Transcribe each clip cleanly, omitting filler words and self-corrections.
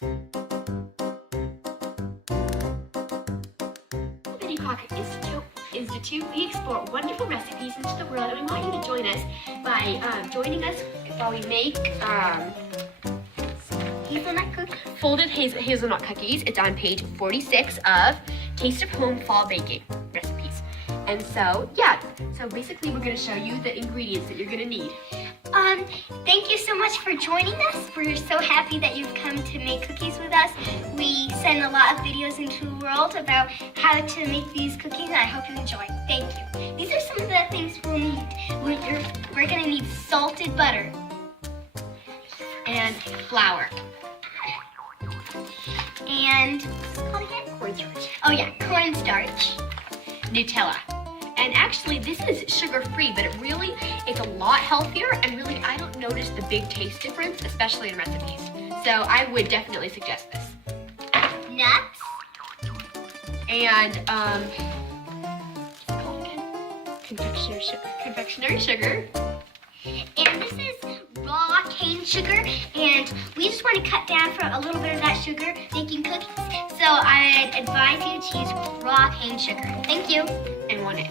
Betty Pocket Institute, we explore wonderful recipes into the world, and we want you to join us by joining us while we make Hazelnut cookies. folded hazelnut cookies. It's on page 46 of Taste of Home Fall Baking Recipes. And so, yeah, so basically we're going to show you the ingredients that you're going to need. Thank you so much for joining us. We're so happy that you've come to make cookies with us. We send a lot of videos into the world about how to make these cookies, and I hope you enjoy. Thank you. These are some of the things we'll need. We're going to need salted butter. And flour. And, what's it called again? Cornstarch. Oh yeah, cornstarch. Nutella. And actually, this is sugar-free, but it's a lot healthier, and really, I don't notice the big taste difference, especially in recipes. So I would definitely suggest this. Nuts. And, confectionery sugar. Confectionery sugar. And this is raw cane sugar, and we just want to cut down for a little bit of that sugar making cookies. So I'd advise you to use raw cane sugar. Thank you. And 1 egg.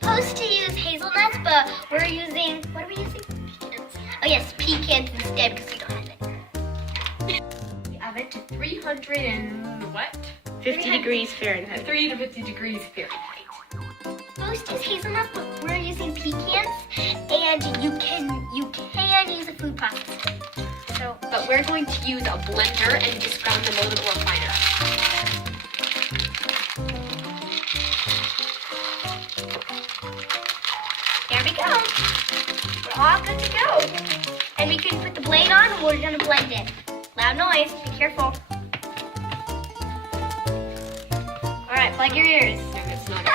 Supposed to use hazelnuts, but we're using, what are we using? Pecans. Oh yes, pecans instead because we don't have it. The oven to 300 and what? 50 degrees Fahrenheit. 3 to 50 degrees Fahrenheit. Supposed to use hazelnuts, but we're using pecans, and you can use a food processor. So, But we're going to use a blender and just ground them a little more finer. there we go. We're all good to go. And we can put the blade on, and we're gonna blend it. Loud noise, be careful. All right, plug your ears. No, that's not it.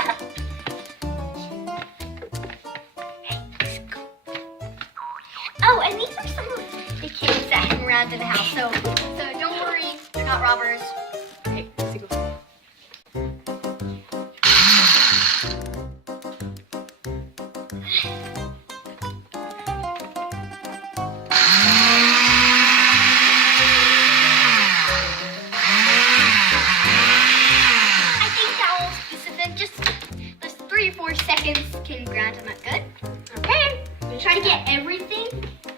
Oh, and these are some of the kids that hang around in the house. So don't worry, they're not robbers. Okay, let's see. I think that will specific, just 3 or 4 seconds can ground them up good. Okay. Try to get everything.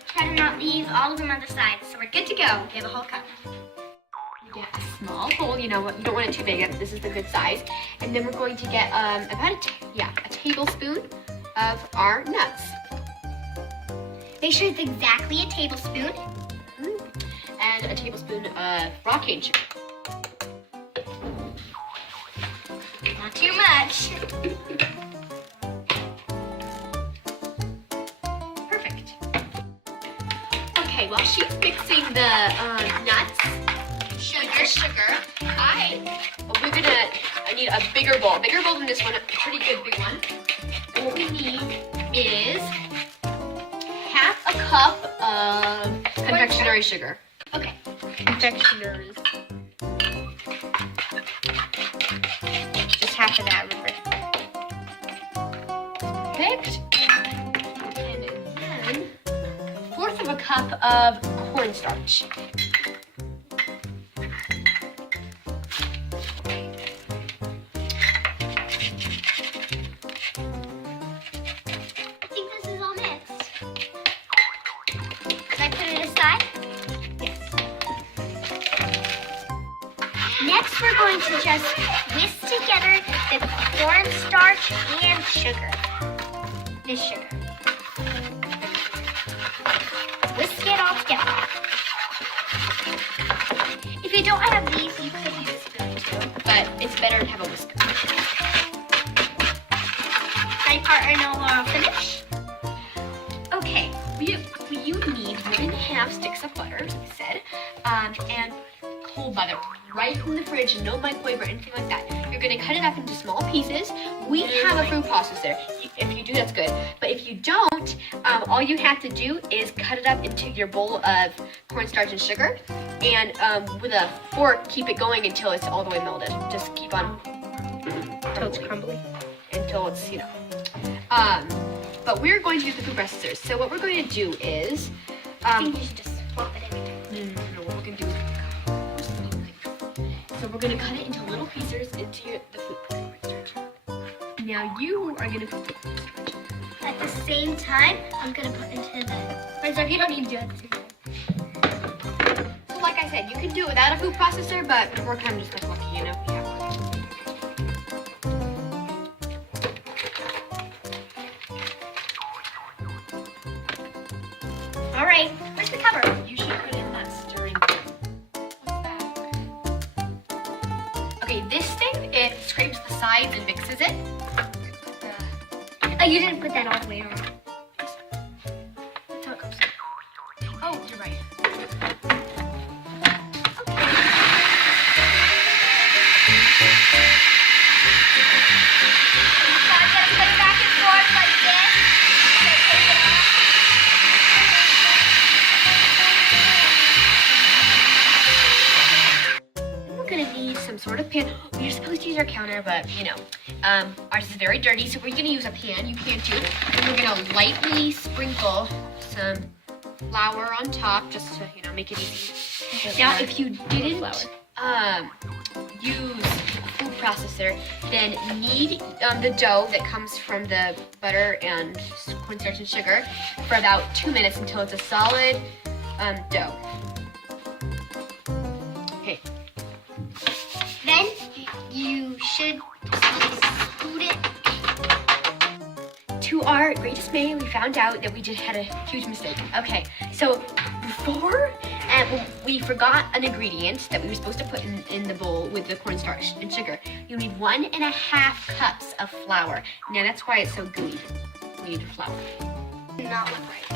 Try to not leave all of them on the sides. So we're good to go. We have a whole cup. You get a small bowl, you know what? You don't want it too big. This is the good size. And then we're going to get about a tablespoon of our nuts. Make sure it's exactly a tablespoon. And a tablespoon of raw cane sugar. Not too much. Perfect. Okay, while she's mixing the nuts, sugar, I need a bigger bowl than this one, a pretty good big one. And what we need is half a cup of confectionery sugar. Okay. Confectioners. Just half of that, remember. Perfect. And then 1/4 of a cup of cornstarch. I think this is all mixed. Can I put it aside? Yes. Next, we're going to just whisk together the cornstarch and sugar. This sugar. Whisk it all together. If you don't have these, you could use a spoon too. But it's better to have a whisker. My part are no finish. Okay, you need 1.5 sticks of butter, as we said, and cold butter, right from the fridge, no microwave or anything like that. You're gonna cut it up into small pieces. We have a food processor. If you do, that's good. But if you don't, all you have to do is cut it up into your bowl of cornstarch and sugar, and with a fork, keep it going until it's all the way melted. Just keep on Until it's crumbly. until it's, but we're going to use the food processors. So what we're going to do is, I think you should just swap it every time. gonna cut it into little pieces into the food cornstarch. Now you are gonna put the cornstarch. At the same time, I'm gonna put into the cornstarch. You don't need to do it at the same time. So like I said, you can do it without a food processor, but we're kind of just like lucky, you know? We have one. All right, where's the cover? You should put in that stirring thing. What's that? Okay, this thing, it scrapes the sides and mixes it. Oh, you didn't put that all the way around. That's how it goes. Oh, you're right. We're gonna need some sort of pan. We're supposed to use our counter, but you know, ours is very dirty, so we're gonna use a pan. You can too. And we're gonna lightly sprinkle some flour on top, just to make it easy. Now, if you didn't use a food processor, then knead the dough that comes from the butter and cornstarch and sugar for about 2 minutes until it's a solid dough. Okay. Then you should scoot it. To our great dismay, we found out that we just had a huge mistake. Okay, so before we forgot an ingredient that we were supposed to put in the bowl with the cornstarch and sugar. You need 1.5 cups of flour. Now that's why it's so gooey. We need flour. Not look right.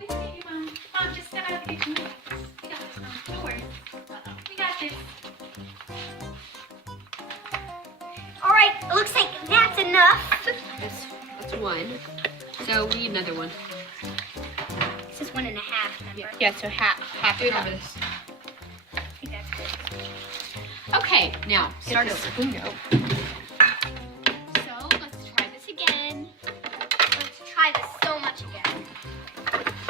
Wait, Mom. Mom, just step out of the kitchen. We got this, Mom. Don't worry. We got this. All right, it looks like that's enough. That's one. So we need another one. This is 1.5, remember? Yeah, so half Do it cup. over this. I think that's good. Okay, now start Get over. the spoon out. So let's try this again. Let's try this so much again.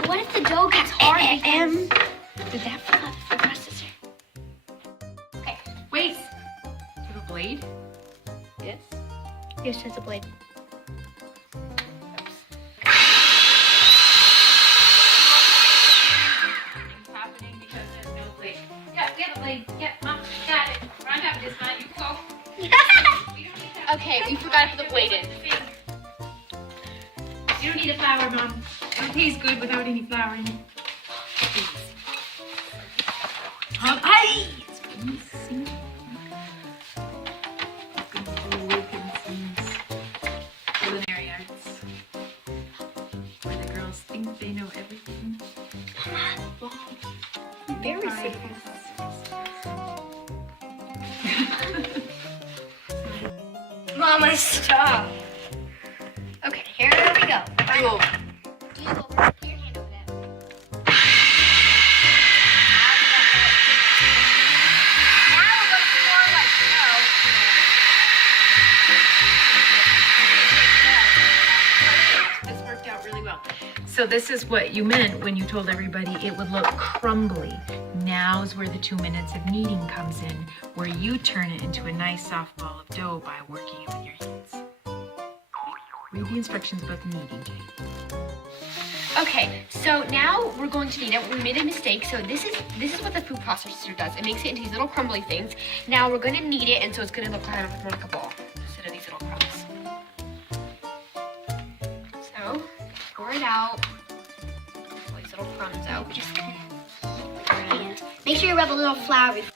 What if the dough gets hard? Did that fall out of the processor? Okay. Wait. Do you have a blade? Yes. Yes, there's a blade. It's happening because there's no blade. Yeah, we have a blade. Yeah, Mom, got it. Run up this time. You go. We don't need that. Okay, we forgot to put the blade in. You don't need a flour, Mom. It tastes good without any flour in it. Hey! It's greasy. Wilkinsons culinary arts, where the girls think they know everything. Very Right. simple. Mama, stop. Okay, here we go. Cool. Do you over? Put your hand over that. Now it looks more like This worked out really well. So this is what you meant when you told everybody it would look crumbly. Now's where the 2 minutes of kneading comes in, where you turn it into a nice soft ball of dough by working it with your hands. Read the instructions about the kneading, Kate. Okay, so now we're going to need it. We made a mistake, so this is what the food processor does. It makes it into these little crumbly things. Now we're going to knead it, and so it's going to look kind of more like a ball instead of these little crumbs. So pour it out. Pull these little crumbs out. Just kind of with your hand. Make sure you rub a little flour before.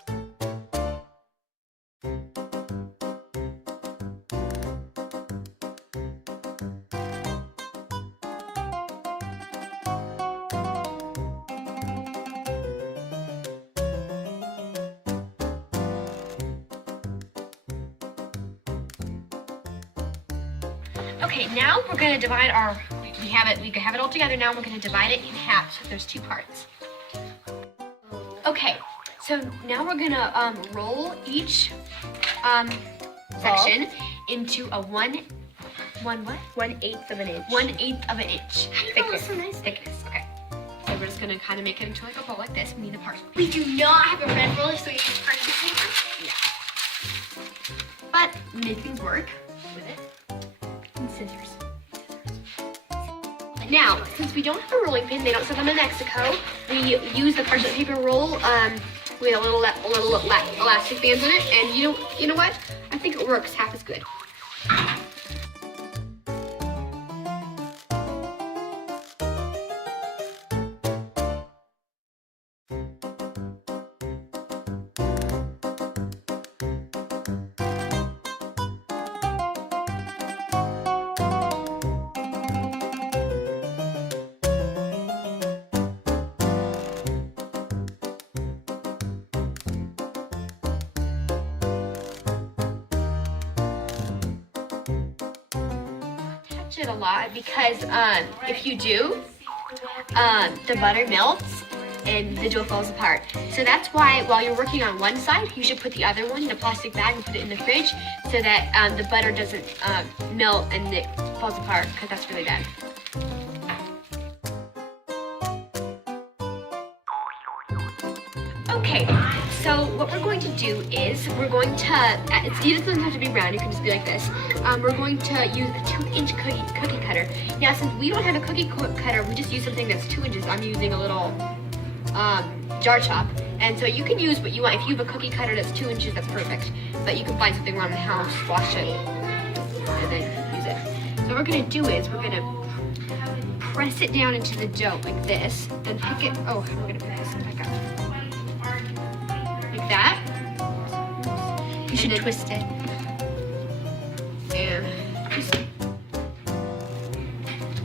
Okay, now we're going to divide our. We have it all together now. We're going to divide it in half. So there's 2 parts. Okay, so now we're going to roll each section into a 1/8 1/8 of an inch. 1/8 of an inch How do you know thickness. it's so nice? Thickness. Okay. So we're just gonna kind of make it into like a bowl like this. We need a parchment. We do not have a red roller, so we use parchment paper. But we make things work with it. And scissors. Now, since we don't have a rolling pin, they don't sell them in Mexico, we use the parchment paper roll with a little elastic bands on it, and you know what? I think it works half as good. It a lot because if you do, the butter melts and the dough falls apart. So that's why while you're working on one side, you should put the other one in a plastic bag and put it in the fridge so that the butter doesn't melt and it falls apart, because that's really bad. Okay, so what we're going to do is it doesn't have to be round, it can just be like this. We're going to use a 2-inch cookie cutter. Now, since we don't have a cookie cutter, we just use something that's 2 inches. I'm using a little jar chop. And so you can use what you want. If you have a cookie cutter that's 2 inches, that's perfect. But you can find something around the house, wash it, and then use it. So what we're gonna do is we're gonna press it down into the dough like this, then pick it, we're gonna pick this back up. Like that. You should twist it. And just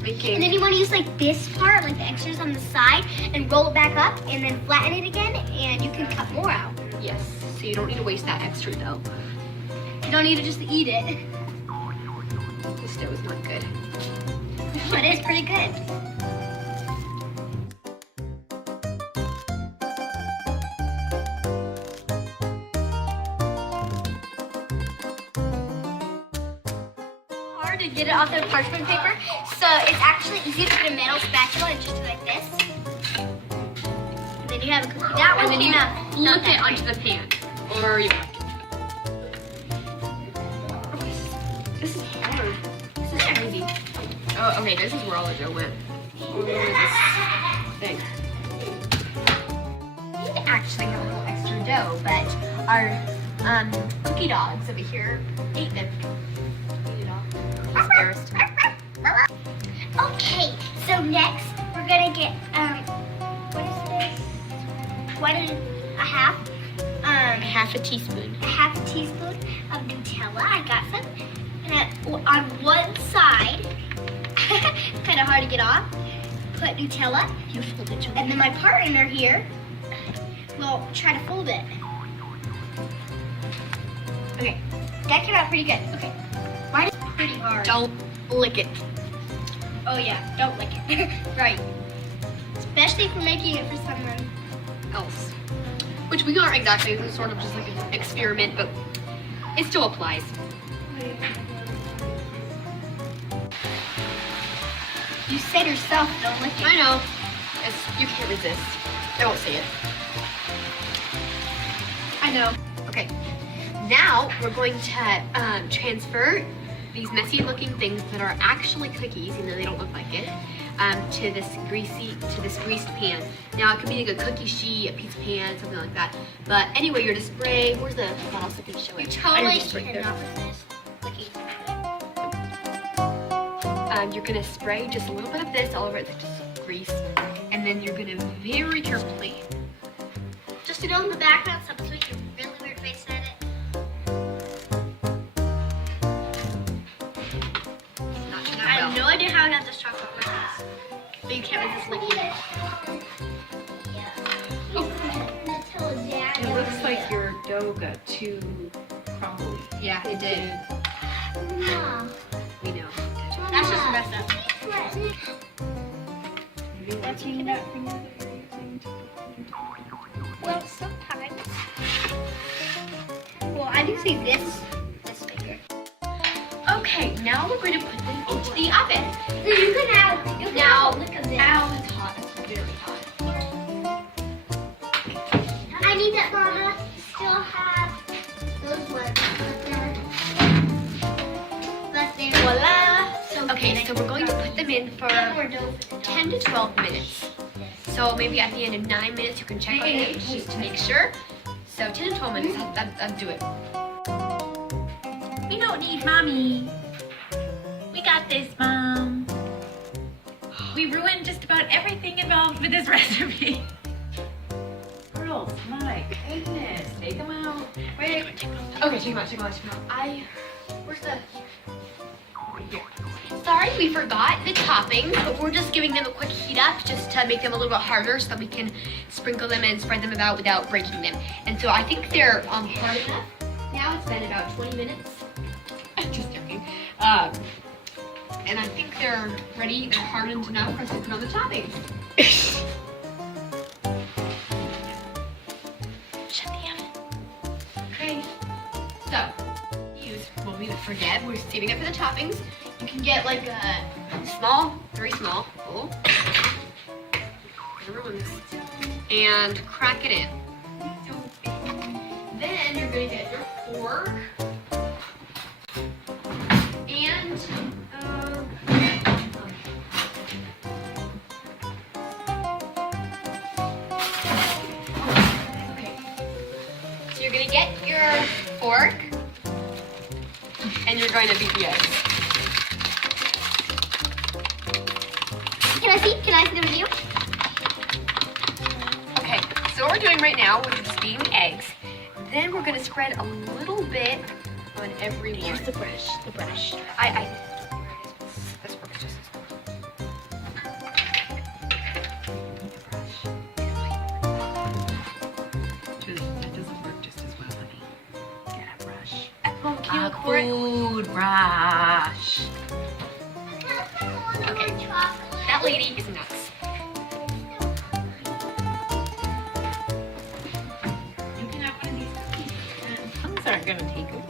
making. And then you want to use like this part, like the extras on the side, and roll it back up, and then flatten it again, and you can cut more out. Yes, so you don't need to waste that extra dough. You don't need to just eat it. This dough is not good. But it's pretty good. Hard to get it off the parchment paper, so it's actually easy to put a metal spatula and just do like this. And then you have a cookie. That one And then you came out. flip it onto the pan. Or you. This is hard. This is crazy. Oh, okay, this is where all the dough went. This thing. We actually have a little extra dough, but our cookie dogs over here ate them. Embarrassed. Okay, so next we're gonna get what is this? 1.5 teaspoon. A half a teaspoon of Nutella. I got some. And on one side, kind of hard to get off. Put Nutella. You fold it. And then my partner here will try to fold it. Okay, that came out pretty good. Okay, mine is pretty hard. Don't lick it. Oh yeah, don't lick it. Right. Especially if we're making it for someone Else. Which we aren't exactly, it's sort of just like an experiment, but it still applies. You said yourself, don't lick it. I know. You can't resist. I won't say it. I know. Okay. Now we're going to transfer these messy looking things that are actually cookies, even though they don't look like it, to this greased pan. Now it could be like a cookie sheet, a piece of pan, something like that. But anyway, you're to spray. Where's the bottle so I can show You it? totally just right there. cannot resist licking. You're gonna spray just a little bit of this all over it, like just grease, and then you're gonna very carefully. Just to know in the background, someone's making a really weird face at it. Not turn I out have well. no idea how I got this chocolate on my face. But you can't resist licking it. It looks like your dough got too crumbly. Yeah, it did. Mom, We know. that's just messed up. Maybe that's that finger that you're using to Well, sometimes. Well, I do see this finger. Okay, now we're going to put them into the oven. You can have Now, look at this. ow, it's hot. It's very hot. I need that, Mama. Still have those ones. But they're Voila. Okay, so we're going to put them in for more dough for the 10 to 12 minutes. So maybe at the end of 9 minutes you can check on it just to make sure. So 10 to 12 minutes, that'll do it. We don't need mommy. We got this, Mom. We ruined just about everything involved with this recipe. Girls, my goodness. Take them out. Wait. Okay, take them out. Where's the... Here. Sorry, we forgot the toppings, but we're just giving them a quick heat up just to make them a little bit harder so that we can sprinkle them and spread them about without breaking them. And so I think they're hard enough. Now it's been about 20 minutes. Just joking. And I think they're ready. They're hardened enough for us to put on the toppings. Shut the oven. Okay. So, well, we didn't forget, we're saving it for the toppings. You can get like a small, very small bowl. And crack it in. Then you're going to get your fork. And, okay. So you're going to get your fork. And you're going to beat the eggs. Can I see? Can I see the video? Okay, so what we're doing right now, we're just beating the eggs. Then we're going to spread a little bit on every one. Here's the brush. The brush. This works just That doesn't work just as well, honey. Get a brush. Mom, can you look for it? Food brush. Okay, that lady is nuts. You can have one of these cookies. Tongues aren't gonna take them.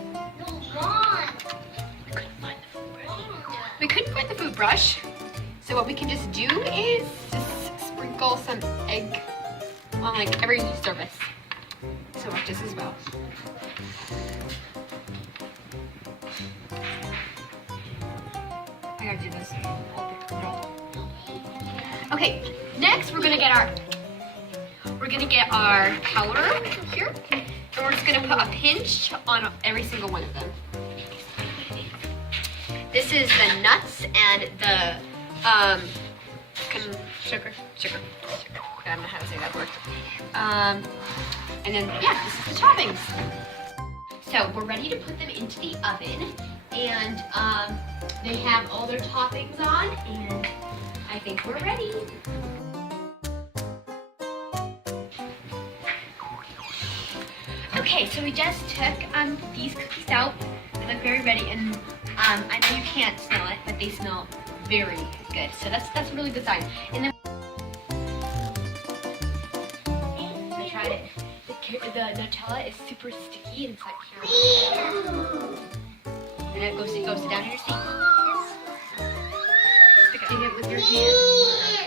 We couldn't find the food brush. So what we can just do is just sprinkle some egg on like every surface. So it works just as well. I gotta do this. Okay, next we're gonna get our powder here, and we're just gonna put a pinch on every single one of them. This is the nuts and the sugar. I don't know how to say that word. And then yeah, this is the toppings. So we're ready to put them into the oven, and they have all their toppings on, and I think we're ready. Okay, so we just took these cookies out. They look very ready, and I know you can't smell it, but they smell very good. So that's a really good sign. And then I tried it. The Nutella is super sticky, and it's like caramel. And it goes down in your seat. Stick it with your hand.